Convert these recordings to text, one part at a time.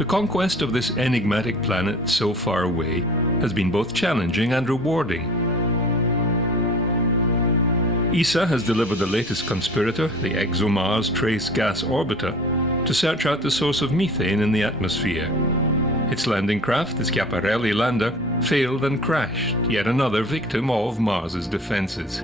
The conquest of this enigmatic planet so far away has been both challenging and rewarding. ESA has delivered the latest conspirator, the ExoMars Trace Gas Orbiter, to search out the source of methane in the atmosphere. Its landing craft, the Schiaparelli lander, failed and crashed, yet another victim of Mars's defenses.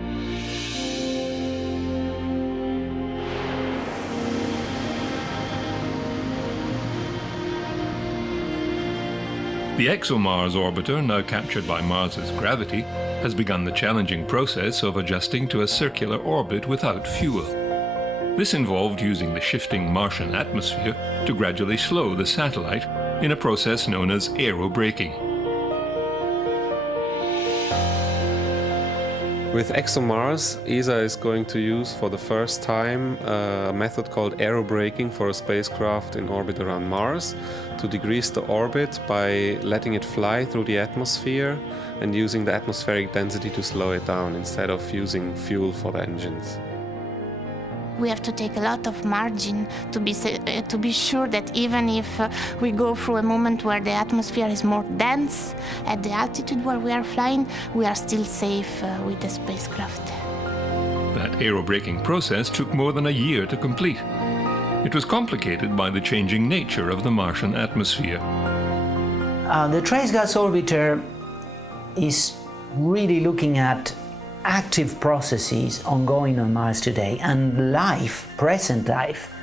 The ExoMars orbiter, now captured by Mars's gravity, has begun the challenging process of adjusting to a circular orbit without fuel. This involved using the shifting Martian atmosphere to gradually slow the satellite in a process known as aerobraking. With ExoMars, ESA is going to use for the first time a method called aerobraking for a spacecraft in orbit around Mars to decrease the orbit by letting it fly through the atmosphere and using the atmospheric density to slow it down instead of using fuel for the engines. We have to take a lot of margin to be sure that even if we go through a moment where the atmosphere is more dense at the altitude where we are flying, we are still safe with the spacecraft. That aerobraking process took more than a year to complete. It was complicated by the changing nature of the Martian atmosphere. The Trace Gas Orbiter is really looking at active processes ongoing on Mars today, and life, present life,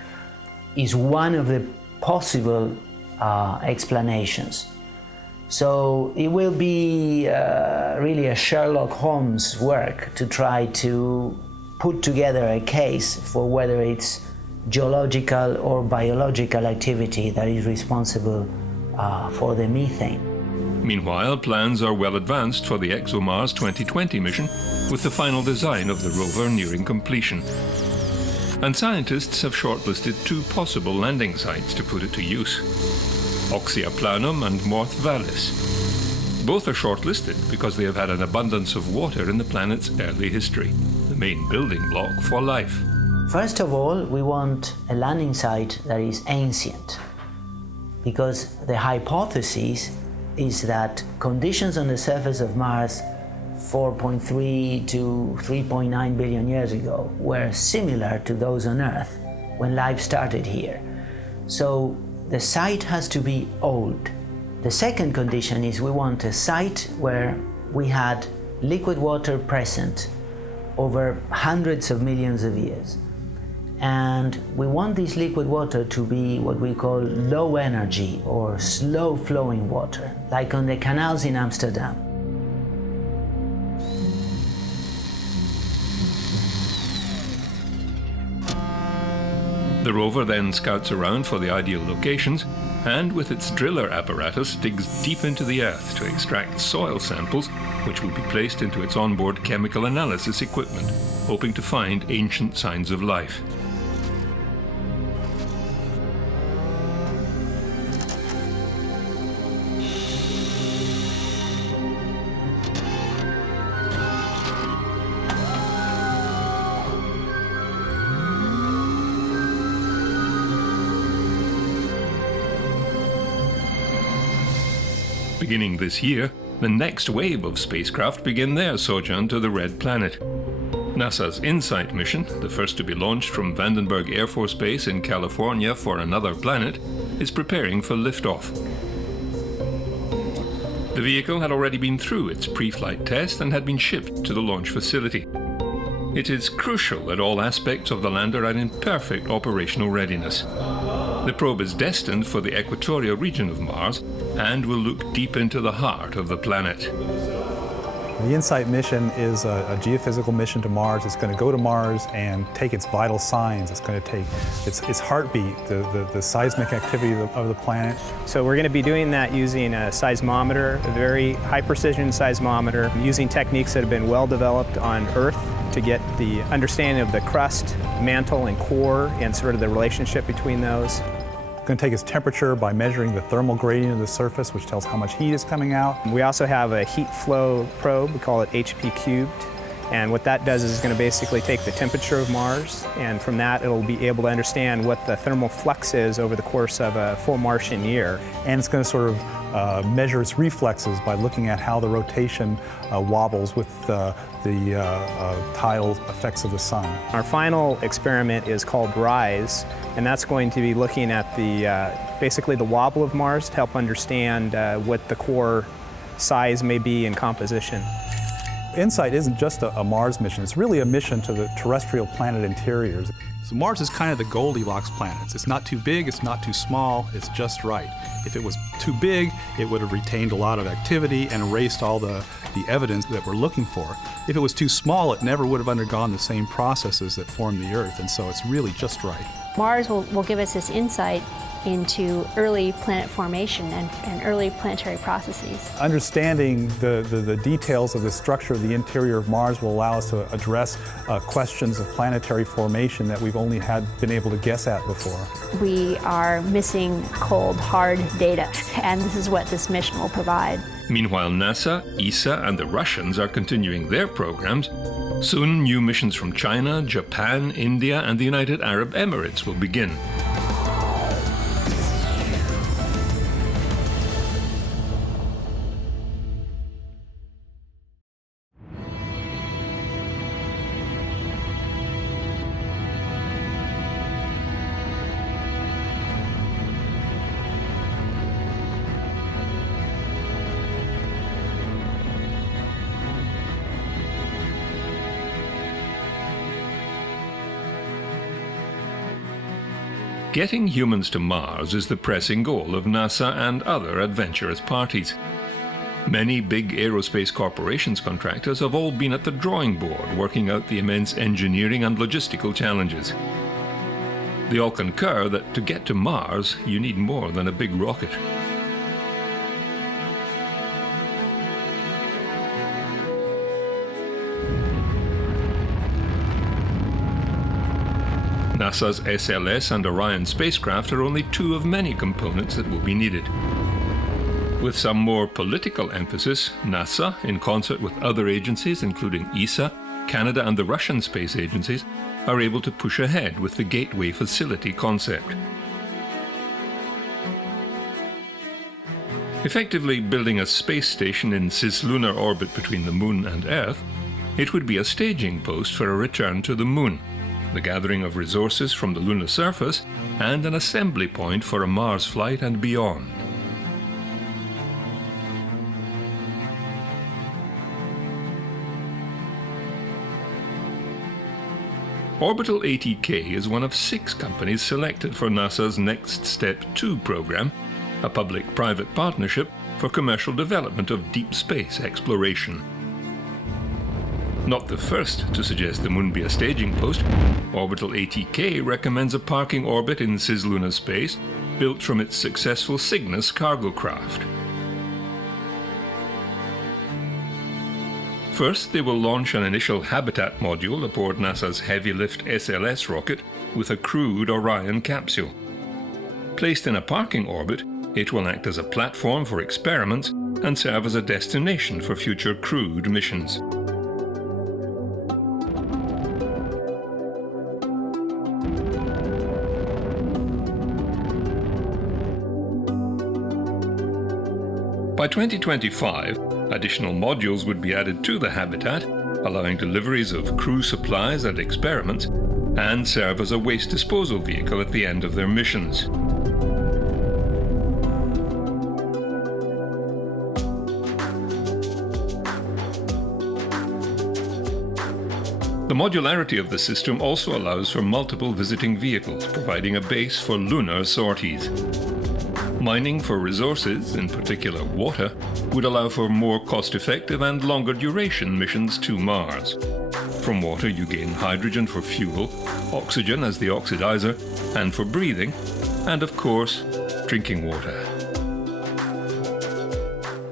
is one of the possible explanations. So it will be really a Sherlock Holmes work to try to put together a case for whether it's geological or biological activity that is responsible for the methane. Meanwhile, plans are well advanced for the ExoMars 2020 mission, with the final design of the rover nearing completion. And scientists have shortlisted two possible landing sites to put it to use: Oxia Planum and Morth Vallis. Both are shortlisted because they have had an abundance of water in the planet's early history, the main building block for life. First of all, we want a landing site that is ancient, because the hypothesis is that conditions on the surface of Mars 4.3 to 3.9 billion years ago were similar to those on Earth when life started here. So the site has to be old. The second condition is we want a site where we had liquid water present over hundreds of millions of years. And we want this liquid water to be what we call low energy or slow flowing water, like on the canals in Amsterdam. The rover then scouts around for the ideal locations and, with its driller apparatus, digs deep into the Earth to extract soil samples which will be placed into its onboard chemical analysis equipment, hoping to find ancient signs of life. Beginning this year, the next wave of spacecraft begin their sojourn to the Red Planet. NASA's InSight mission, the first to be launched from Vandenberg Air Force Base in California for another planet, is preparing for liftoff. The vehicle had already been through its pre-flight test and had been shipped to the launch facility. It is crucial that all aspects of the lander are in perfect operational readiness. The probe is destined for the equatorial region of Mars and will look deep into the heart of the planet. The InSight mission is a geophysical mission to Mars. It's going to go to Mars and take its vital signs. It's going to take its heartbeat, the seismic activity of the planet. So we're going to be doing that using a seismometer, a very high precision seismometer, using techniques that have been well developed on Earth to get the understanding of the crust, mantle, and core, and sort of the relationship between those. It's going to take its temperature by measuring the thermal gradient of the surface, which tells how much heat is coming out. We also have a heat flow probe, we call it HP cubed, And what that does is it's going to basically take the temperature of Mars, and from that it'll be able to understand what the thermal flux is over the course of a full Martian year. And it's going to sort of measure its reflexes by looking at how the rotation wobbles with the tidal effects of the sun. Our final experiment is called RISE, and that's going to be looking at basically the wobble of Mars to help understand what the core size may be and composition. InSight isn't just a Mars mission, it's really a mission to the terrestrial planet interiors. So Mars is kind of the Goldilocks planets. It's not too big, it's not too small, it's just right. If it was too big, it would have retained a lot of activity and erased all the evidence that we're looking for. If it was too small, it never would have undergone the same processes that formed the Earth, and so it's really just right. Mars will give us this insight into early planet formation and early planetary processes. Understanding the details of the structure of the interior of Mars will allow us to address questions of planetary formation that we've only been able to guess at before. We are missing cold, hard data, and this is what this mission will provide. Meanwhile, NASA, ESA, and the Russians are continuing their programs. Soon, new missions from China, Japan, India, and the United Arab Emirates will begin. Getting humans to Mars is the pressing goal of NASA and other adventurous parties. Many big aerospace corporations contractors have all been at the drawing board working out the immense engineering and logistical challenges. They all concur that to get to Mars, you need more than a big rocket. NASA's SLS and Orion spacecraft are only two of many components that will be needed. With some more political emphasis, NASA, in concert with other agencies including ESA, Canada and the Russian space agencies, are able to push ahead with the Gateway Facility concept. Effectively building a space station in cislunar orbit between the Moon and Earth, it would be a staging post for a return to the Moon, the gathering of resources from the lunar surface, and an assembly point for a Mars flight and beyond. Orbital ATK is one of 6 companies selected for NASA's Next Step 2 program, a public-private partnership for commercial development of deep space exploration. Not the first to suggest the Moon be a staging post, Orbital ATK recommends a parking orbit in cislunar space built from its successful Cygnus cargo craft. First, they will launch an initial habitat module aboard NASA's heavy-lift SLS rocket with a crewed Orion capsule. Placed in a parking orbit, it will act as a platform for experiments and serve as a destination for future crewed missions. By 2025, additional modules would be added to the habitat, allowing deliveries of crew supplies and experiments, and serve as a waste disposal vehicle at the end of their missions. The modularity of the system also allows for multiple visiting vehicles, providing a base for lunar sorties. Mining for resources, in particular water, would allow for more cost-effective and longer duration missions to Mars. From water you gain hydrogen for fuel, oxygen as the oxidizer, and for breathing, and of course, drinking water.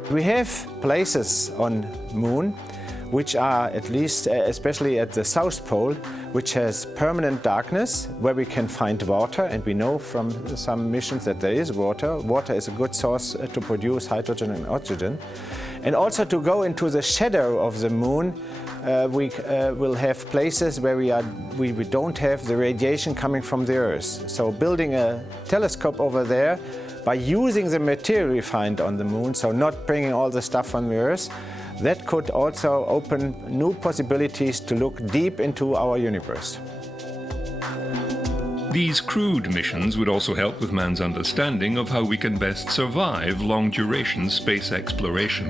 We have places on Moon which are, at least especially at the South Pole, which has permanent darkness, where we can find water, and we know from some missions that there is water. Water is a good source to produce hydrogen and oxygen. And also to go into the shadow of the moon, we will have places where we don't have the radiation coming from the Earth. So building a telescope over there by using the material we find on the moon, so not bringing all the stuff from the Earth, that could also open new possibilities to look deep into our universe. These crewed missions would also help with man's understanding of how we can best survive long-duration space exploration.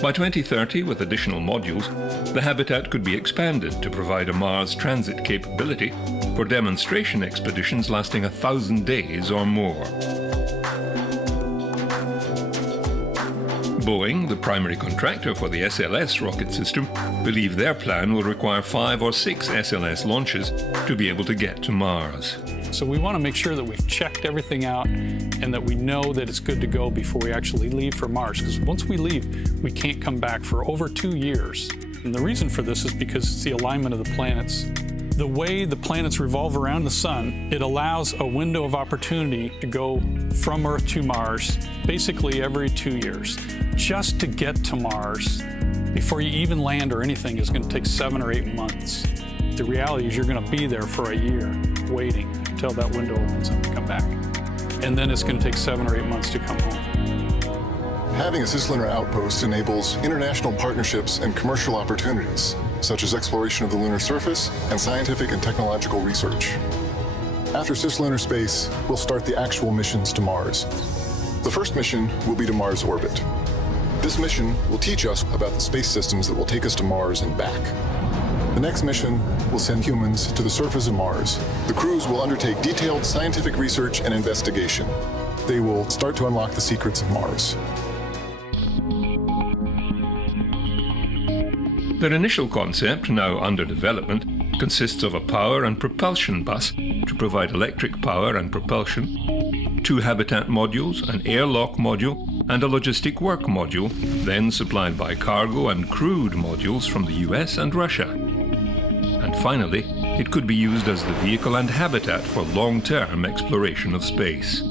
By 2030, with additional modules, the habitat could be expanded to provide a Mars transit capability for demonstration expeditions lasting 1,000 days or more. Boeing, the primary contractor for the SLS rocket system, believe their plan will require 5 or 6 SLS launches to be able to get to Mars. So we want to make sure that we've checked everything out and that we know that it's good to go before we actually leave for Mars. Because once we leave, we can't come back for over 2 years. And the reason for this is because it's the alignment of the planets. The way the planets revolve around the sun, it allows a window of opportunity to go from Earth to Mars basically every 2 years. Just to get to Mars, before you even land or anything, is going to take 7 or 8 months. The reality is you're going to be there for a year waiting until that window opens up to come back. And then it's going to take 7 or 8 months to come home. Having a cislunar outpost enables international partnerships and commercial opportunities, such as exploration of the lunar surface and scientific and technological research. After cislunar space, we'll start the actual missions to Mars. The first mission will be to Mars orbit. This mission will teach us about the space systems that will take us to Mars and back. The next mission will send humans to the surface of Mars. The crews will undertake detailed scientific research and investigation. They will start to unlock the secrets of Mars. Their initial concept, now under development, consists of a power and propulsion bus to provide electric power and propulsion, 2 habitat modules, an airlock module, and a logistic work module, then supplied by cargo and crewed modules from the US and Russia. And finally, it could be used as the vehicle and habitat for long-term exploration of space.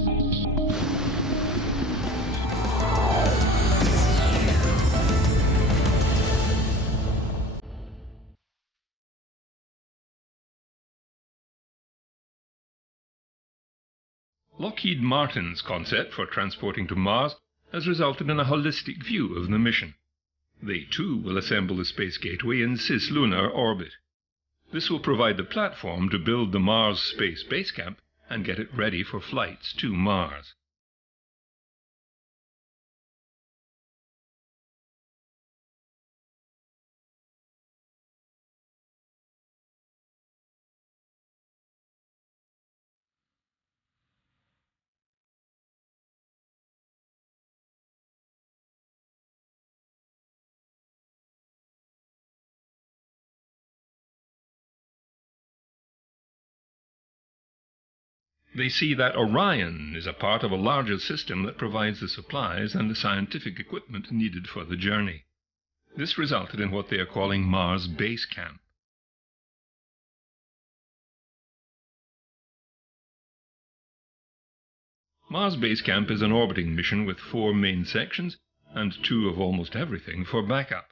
Lockheed Martin's concept for transporting to Mars has resulted in a holistic view of the mission. They too will assemble the space gateway in cislunar orbit. This will provide the platform to build the Mars Space Base Camp and get it ready for flights to Mars. They see that Orion is a part of a larger system that provides the supplies and the scientific equipment needed for the journey. This resulted in what they are calling Mars Base Camp. Mars Base Camp is an orbiting mission with 4 main sections and 2 of almost everything for backup.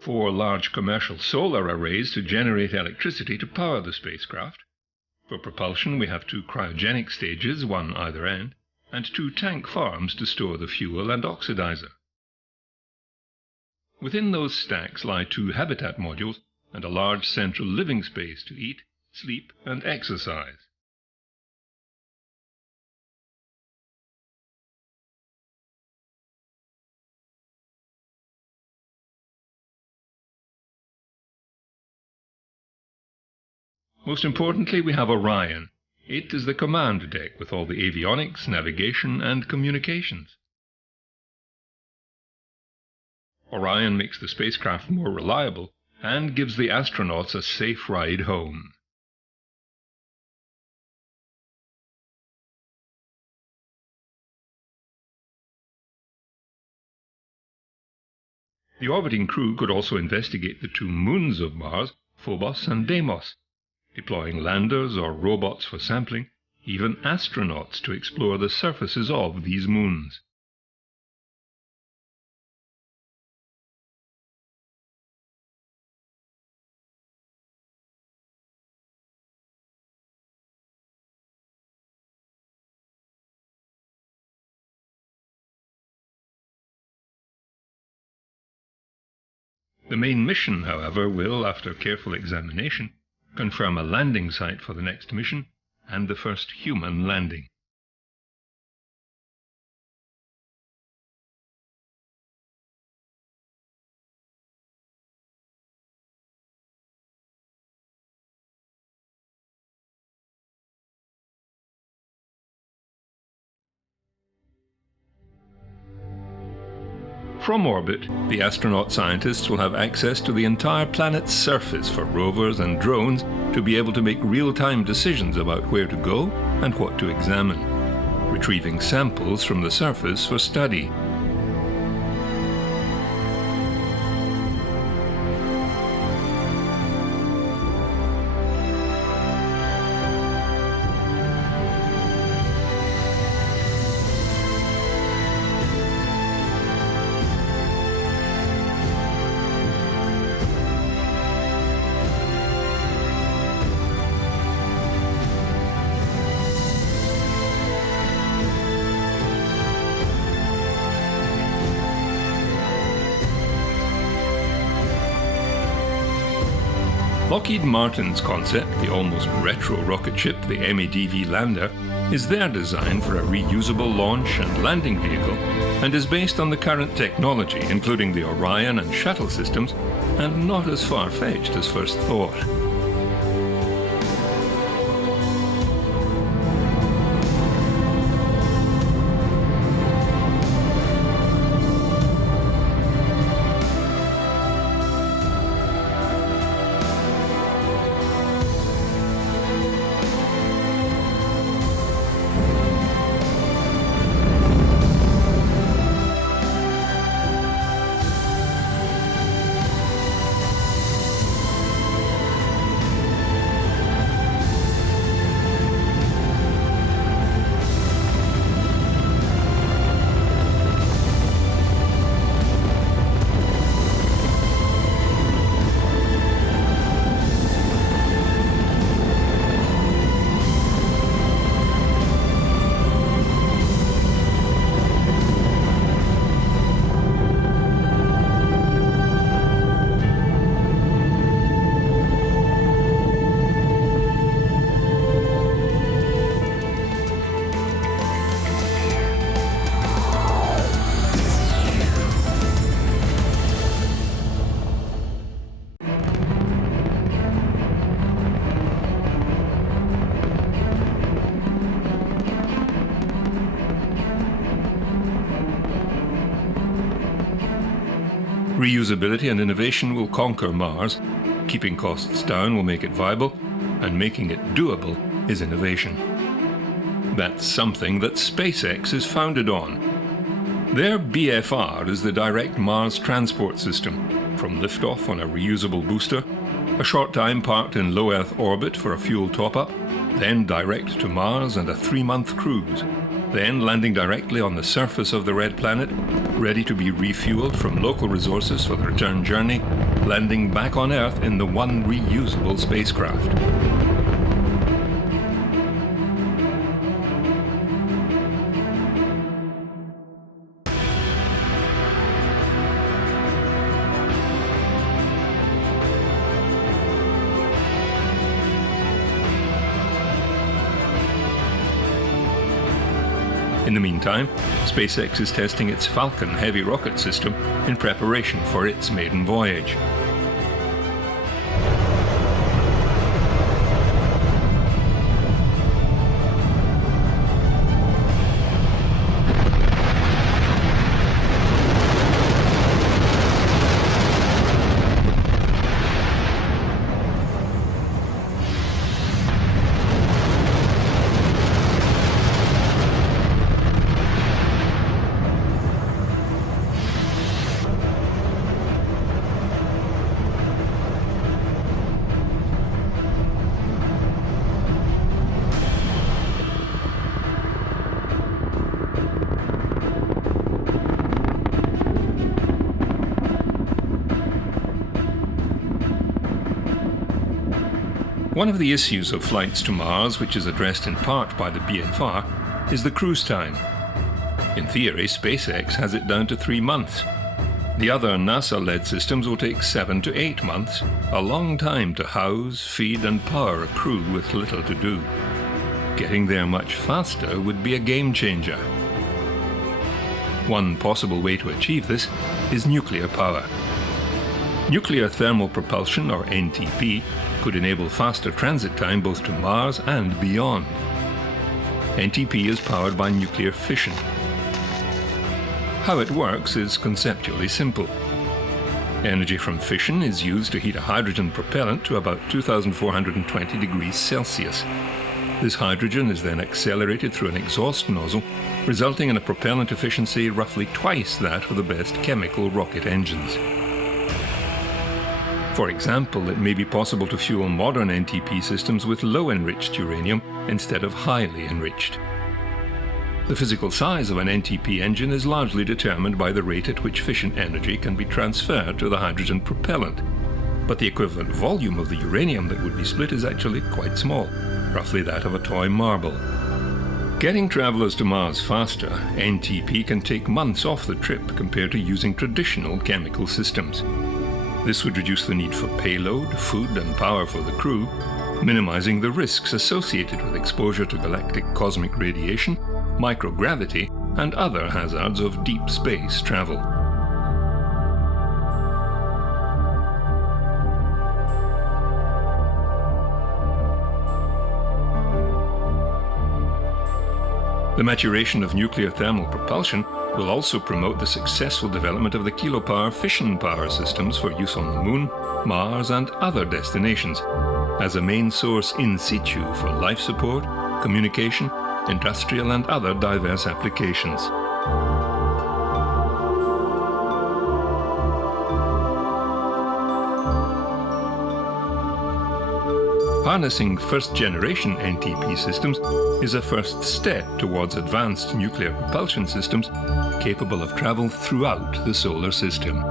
4 large commercial solar arrays to generate electricity to power the spacecraft. For propulsion, we have 2 cryogenic stages, one either end, and 2 tank farms to store the fuel and oxidizer. Within those stacks lie 2 habitat modules and a large central living space to eat, sleep, and exercise. Most importantly, we have Orion. It is the command deck with all the avionics, navigation, and communications. Orion makes the spacecraft more reliable and gives the astronauts a safe ride home. The orbiting crew could also investigate the 2 moons of Mars, Phobos and Deimos, deploying landers or robots for sampling, even astronauts to explore the surfaces of these moons. The main mission, however, will, after careful examination, confirm a landing site for the next mission and the first human landing. From orbit, the astronaut scientists will have access to the entire planet's surface for rovers and drones to be able to make real-time decisions about where to go and what to examine, retrieving samples from the surface for study. Lockheed Martin's concept, the almost retro rocket ship, the MEDV Lander, is their design for a reusable launch and landing vehicle and is based on the current technology, including the Orion and shuttle systems, and not as far-fetched as first thought. Reusability and innovation will conquer Mars. Keeping costs down will make it viable, and making it doable is innovation. That's something that SpaceX is founded on. Their BFR is the direct Mars transport system, from liftoff on a reusable booster, a short time parked in low Earth orbit for a fuel top-up, then direct to Mars and a 3-month cruise, then landing directly on the surface of the red planet, ready to be refueled from local resources for the return journey, landing back on Earth in the one reusable spacecraft. In the meantime, SpaceX is testing its Falcon heavy rocket system in preparation for its maiden voyage. One of the issues of flights to Mars, which is addressed in part by the BFR, is the cruise time. In theory, SpaceX has it down to 3 months. The other NASA-led systems will take 7 to 8 months, a long time to house, feed and power a crew with little to do. Getting there much faster would be a game changer. One possible way to achieve this is nuclear power. Nuclear thermal propulsion, or NTP, could enable faster transit time both to Mars and beyond. NTP is powered by nuclear fission. How it works is conceptually simple. Energy from fission is used to heat a hydrogen propellant to about 2,420 degrees Celsius. This hydrogen is then accelerated through an exhaust nozzle, resulting in a propellant efficiency roughly twice that of the best chemical rocket engines. For example, it may be possible to fuel modern NTP systems with low-enriched uranium instead of highly enriched. The physical size of an NTP engine is largely determined by the rate at which fission energy can be transferred to the hydrogen propellant, but the equivalent volume of the uranium that would be split is actually quite small, roughly that of a toy marble. Getting travelers to Mars faster, NTP can take months off the trip compared to using traditional chemical systems. This would reduce the need for payload, food and power for the crew, minimizing the risks associated with exposure to galactic cosmic radiation, microgravity, and other hazards of deep space travel. The maturation of nuclear thermal propulsion will also promote the successful development of the kilopower fission power systems for use on the Moon, Mars, and other destinations, as a main source in situ for life support, communication, industrial and other diverse applications. Harnessing first-generation NTP systems is a first step towards advanced nuclear propulsion systems capable of travel throughout the solar system.